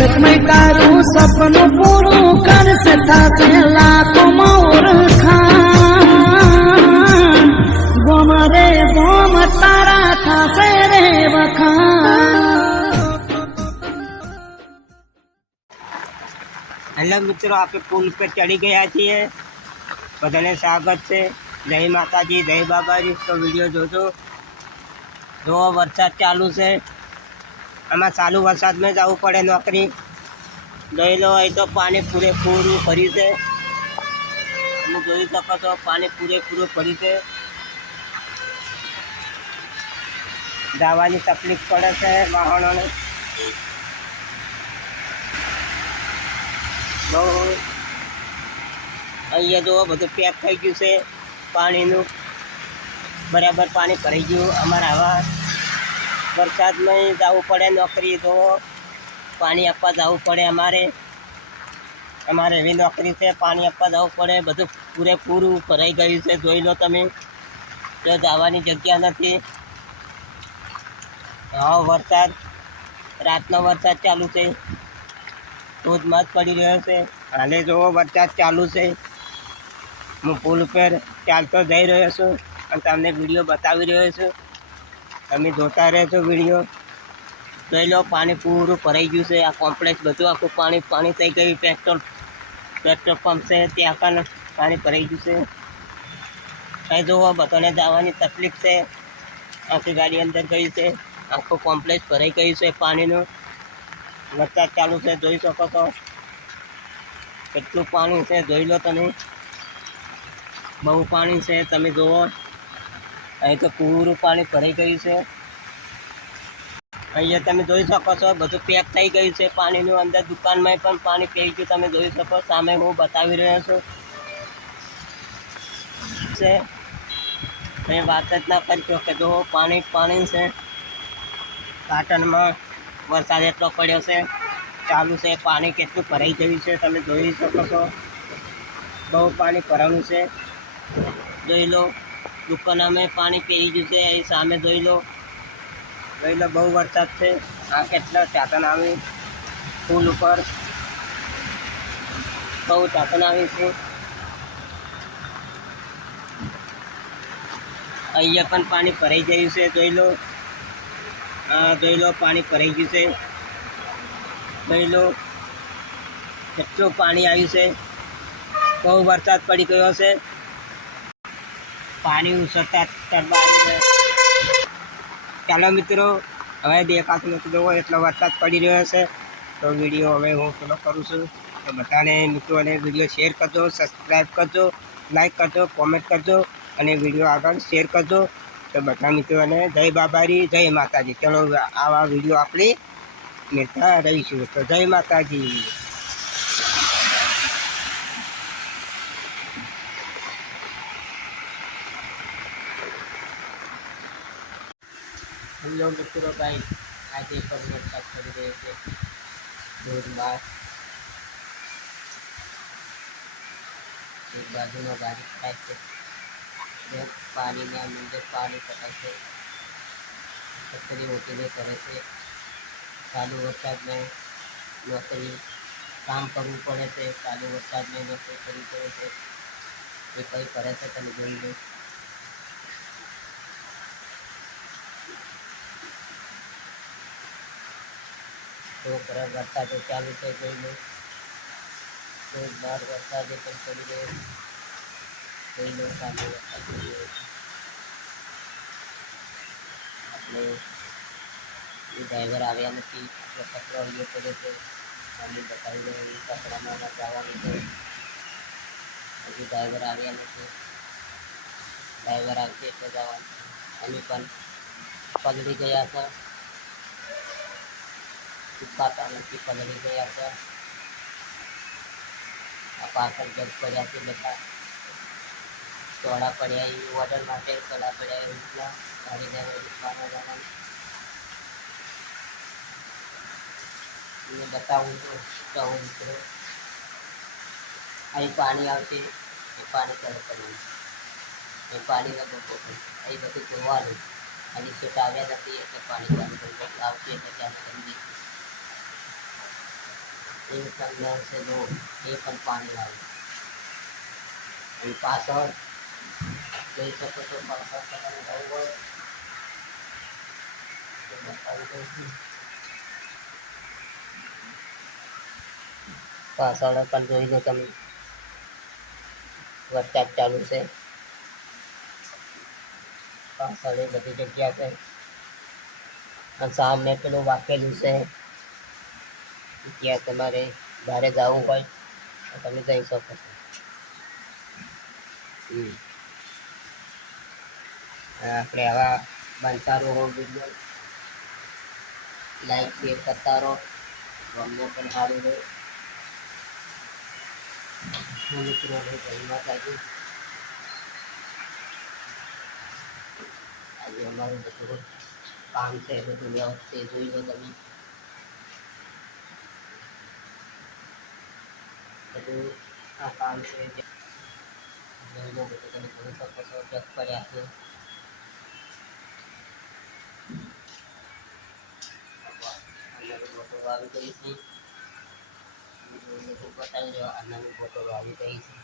વર્ષમય તારું સપનું પૂરું કરશે થશે લાખોમાં ઓળખાણ ગોમ રે ગોમ તારા થશે રે વખાણ હેલો મિત્રો આપણે પુલ પર ચડી ગયા છીએ બધાને સ્વાગત છે જય માતાજી જય બાબાજી તો વીડિયો જોજો જો વરસાદ ચાલુ છે આમાં ચાલુ વરસાદમાં જવું પડે નોકરી. જોઈ લો, અહીં તો પાણી પૂરેપૂરું ભરી છે. તમે જોઈ શકો છો, પાણી પૂરેપૂરું ભરી છે. જવાની તકલીફ પડે છે વાહનોને. બહુ અહીંયા જો બધું પેક થઈ ગયું છે. પાણીનું બરાબર પાણી ભરાઈ ગયું. અમારા આવા વરસાદમાં જવું પડે નોકરી તો પાણી આપવા જવું પડે અમારે. અમારે એવી નોકરી છે, પાણી આપવા જવું પડે, બધું પૂરેપૂરું ભરાઈ ગયું છે, જોઈ લો તમે. તો જવાની જગ્યા નથી. હા, વરસાદ, રાતનો વરસાદ ચાલુ છે. ધોધમાર પડી રહ્યો છે. હાલે જોવો વરસાદ ચાલુ છે. હું પુલ ઉપર ચાલતો જઈ રહ્યો છું અને તમને વીડિયો બતાવી રહ્યો છું. તમે જોતા રહેજો વીડિયો. જોઈ લો, પાણી પૂરું ભરાઈ ગયું છે. આ કોમ્પ્લેક્સ બધું, આખું પાણી પાણી થઈ ગયું. પેટ્રોલ પેટ્રોલ પંપ છે, ત્યાં પણ પાણી ભરાઈ ગયું છે. અહીં જુઓ, બધાને જવાની તકલીફ છે. આખી ગાડી અંદર ગઈ છે. આખું કોમ્પ્લેક્સ ભરાઈ ગયું છે પાણીનું. વરસાદ ચાલુ છે, જોઈ શકો છો. કેટલું પાણી છે, જોઈ લો તમે. બહુ પાણી છે, તમે જુઓ. અહીં તો પૂરું પાણી ભરાઈ ગયું છે. અહીંયા તમે જોઈ શકો છો, બધું પેક થઈ ગયું છે પાણીનું. અંદર દુકાનમાં પણ પાણી પી ગયું, તમે જોઈ શકો સામે હું બતાવી રહ્યો છું. છે. મેં વાત જ ના કરી કે જો પાણી પાણી છે. પાટણમાં વરસાદ એટલો પડ્યો છે. ચાલુ છે, પાણી કેટલું ભરાઈ ગયું છે તમે જોઈ શકો છો. બહુ પાણી ભરાયું છે. જોઈ લો. દુકાનમાં પાણી પી ગયું છે અહીં સામે જોઈ લો. જોઈ લો, બહુ વરસાદ છે. આ કેટલા ચાતન આવી? પુલ ઉપર. બહુ ચાતન આવી છે. અહીંયા પણ પાણી ભરાઈ ગયું છે, જોઈ લો. જોઈ લો, પાણી ભરાઈ ગયું છે. જોઈ લો. કેટલું પાણી આવ્યું છે. બહુ વરસાદ પડી ગયો છે. પાણી આવ્યું છે. ચાલો મિત્રો, હવે દેખાતું નથી જોવો, એટલો વરસાદ પડી રહ્યો છે. તો વીડિયો હવે હું પેલો કરું છું. તો બધાને, મિત્રોને વીડિયો શેર કરજો સબસ્ક્રાઈબ કરજો લાઈક કરજો કોમેન્ટ કરજો, અને વીડિયો આગળ શેર કરજો. તો બધા મિત્રોને જય બાબારી, જય માતાજી. ચલો, આવા વીડિયો આપણે મેળતા રહીશું. તો જય માતાજી. હેલો મિત્રો ભાઈ. આજે પણ પડી રહ્યો છે. ધોધમાર એક બાજુનો ગાડી થાય છે. પાણીના અંદર પાણી પકડશે કચરી ઉતરી કરે છે. ચાલુ વરસાદમાં નોકરી કામ કરવું પડે છે. ચાલુ વરસાદમાં નોકરી કરવી પડે છે. એ કંઈ કરે છે તમે જોઈ લો. તો પર વરસાદ ચાલુ છે જોઈ લો તો બાર વરસાદ પણ પડી રહ્યો જોઈ લો ચાલુ વરસાદ પડી રહ્યો છે આપણે એ ડ્રાઈવર આવ્યા નથી એટલે કચરો લીધો પડે છે અમે બતાવી રહ્યો કચરામાં જવાનું છે હજી ડ્રાઈવર આવ્યા નથી ડ્રાઈવર આવશે એટલે જવાનું અમે પણ પલળી ગયા છે નથી પલળી ગયા છે આ પાછળ જગ પડ્યા છે બધા ચોળા પડ્યા એ ઓર્ડર માટે ચોળા પડ્યા રીતના ગાડી જાય રીતના જવાનું બતાવું તો કહું મિત્રો અહીં પાણી આવશે એ પાણી ચાલુ કરવાનું એ પાણીનો ધોકો અહીં બધું જોવાનું અને છેટા આવ્યા નથી એટલે પાણી કરવું આવશે એટલે ત્યાં સમજી એ અંદર છે જો એ પણ પાણી લાવે અને પાછળ જોઈ શકો છો પાછળ તમારે જવું હોય તો બતાવી દઉં છું પાછળ પણ જોઈ લો તમે વરસાદ ચાલુ છે પાછળ એ બધી જગ્યા છે અને સામે પેલું વાકેલું છે ત્યાં તમારે બહાર જવું હોય તો તમે જઈ શકો છો. આપણે આવા બનતા રહો વીડિયો. લાઈક શેર કરતા રહો. અમને પણ સારું રહે. મિત્રો ધન્યવાદ આજે આજે અમારું બધું કામ છે, બધું વ્યવસ્થિત, જોઈ લો તમે. બધું આ જોઈ લો બધું તમે જોઈ શકો ચેક કર્યા છે ફોટો આવી ગઈ છે બતાવી દો અન્નની ફોટો આવી ગઈ છે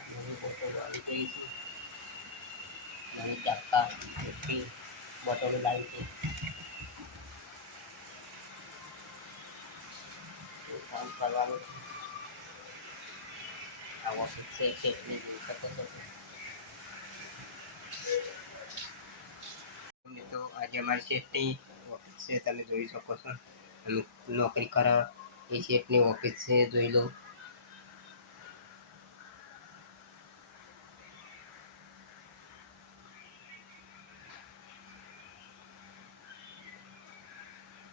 અન્નની ફોટો આવી ગઈ છે નવી મોટી બોટલો લાવી છે છે આ ઓફિસ છે શેઠની જોઈ શકો છો મિત્રો આજે અમારી શેઠની ઓફિસ છે તમે જોઈ શકો છો અમે નોકરી કરો એ શેઠની ઓફિસ છે જોઈ લો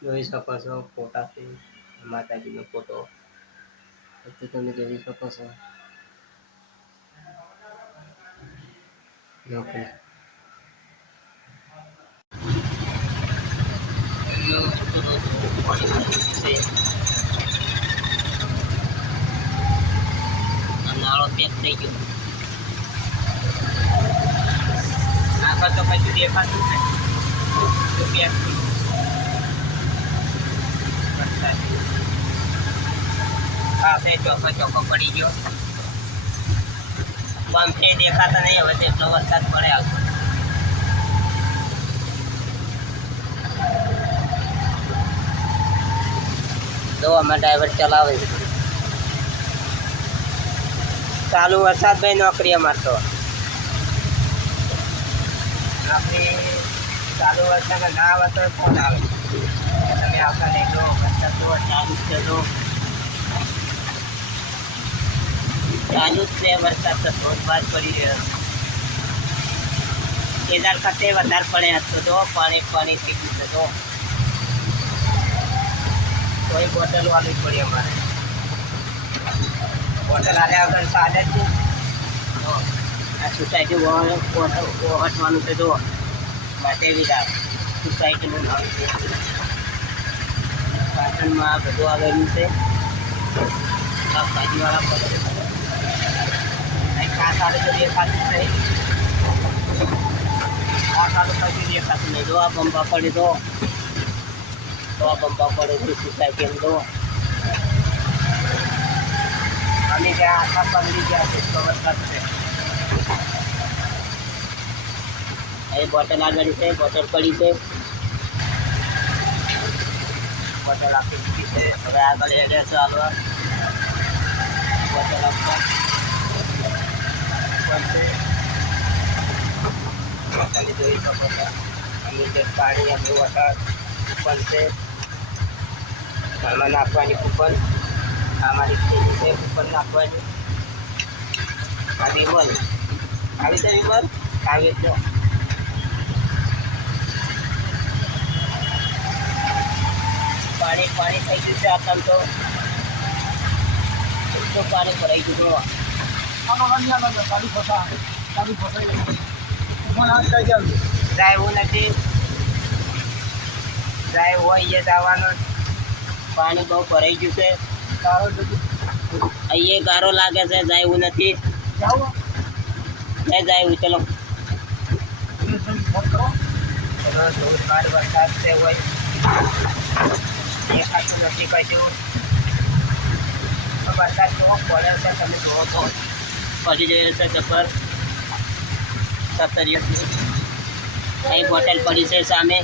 જોઈ શકો છો ફોટા માતાજીનો ફોટો બધું તમે જોઈ શકો છો નોકરી નાળો પેક થઈ ગયો આગળ તો કશું દેખાતું જ નહીં તો પેક થઈ ગયું. તે અમે ડ્રાઈવર ચલાવે ચાલુ વરસાદ ભાઈ નોકરી અમારે તો. નોકરી ચાલુ વરસાદ ના આવે તો ફોન આવે. ચાલુ છે ચાલુ વરસાદ તો પડી રહ્યો કેદાર ખાતે વધારે પડે હતો તો પાણી પાણી થઈ ગયું તો કોઈ બોટલ વાળવી પડી અમારે બોટલ આવ્યા આગળ સાદે જ આ સોસાયટી છે જો માટે વિધાન સોસાયટીનું નામ છે પાટણમાં આ બધું આવેલું છે. શાકભાજીવાળા પડે અહીં ખાસ આવે તો દેખાતું જ નહીં આ સારું કશું દેખાતું નહીં. જો આ બંબા પડે તો. તો આ બંબા પડે છે સોસાયટી એમ તો અમે ત્યાં આખા પગડી ગયા છે તો વરસાદ છે. અહીં બોટલ આગળ છે, બોટલ પડી છે. બોટલ દીધી છે. હવે આગળ બોટલ આપવા. તમે જોઈ શકો છો અમે જે પાણી આપણું વોટર છે ઘરમાં નાખવાની કૂપન. ખેતી છે, કૂપન નાખવાની. આ આવી છે વિમલ? આવી જ પાણી પાણી થઈ ગયું છે આટલું તો. પાણી ભરાઈ ગયું ડ્રાઈવ નથી. ડ્રાઈવ હોય એ જવાનું પાણી બહુ ભરાઈ ગયું છે. અહીંયા ગારો લાગે છે જાય એવું નથી. નહીં જાય એવું ચલો. ધોધમાર વરસાદ છે, હોય. કશું તો વરસાદ કેવો પડ્યો છે, તમે જુઓ તો પડી રહ્યો છે જબર સત્તરીઓ અહીં બોટલ પડી છે સામે.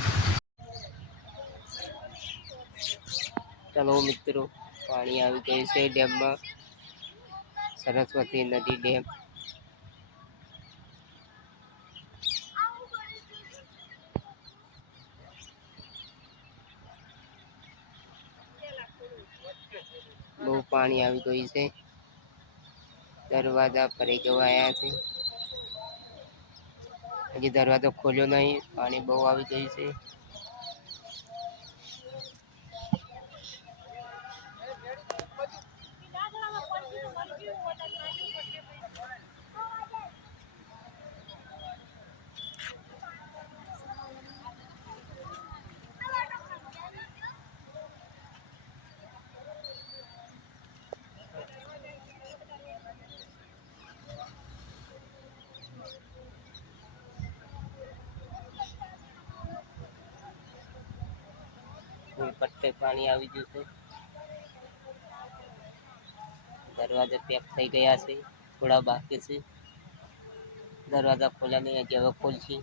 ચલો મિત્રો, પાણી આવી ગયું છે ડેમમાં. સરસ્વતી નદી ડેમ. બહુ પાણી આવી ગયું છે. દરવાજા ફરી ગવાયા છે. હજી દરવાજો ખોલ્યો નહીં, પાણી બહુ આવી ગયું છે. પટ્ટે પાણી આવી ગયું છે. દરવાજા પેક થઈ ગયા છે, થોડા બાકી છે. દરવાજા ખોલ્યા નહીં હજી હવે ખોલશે.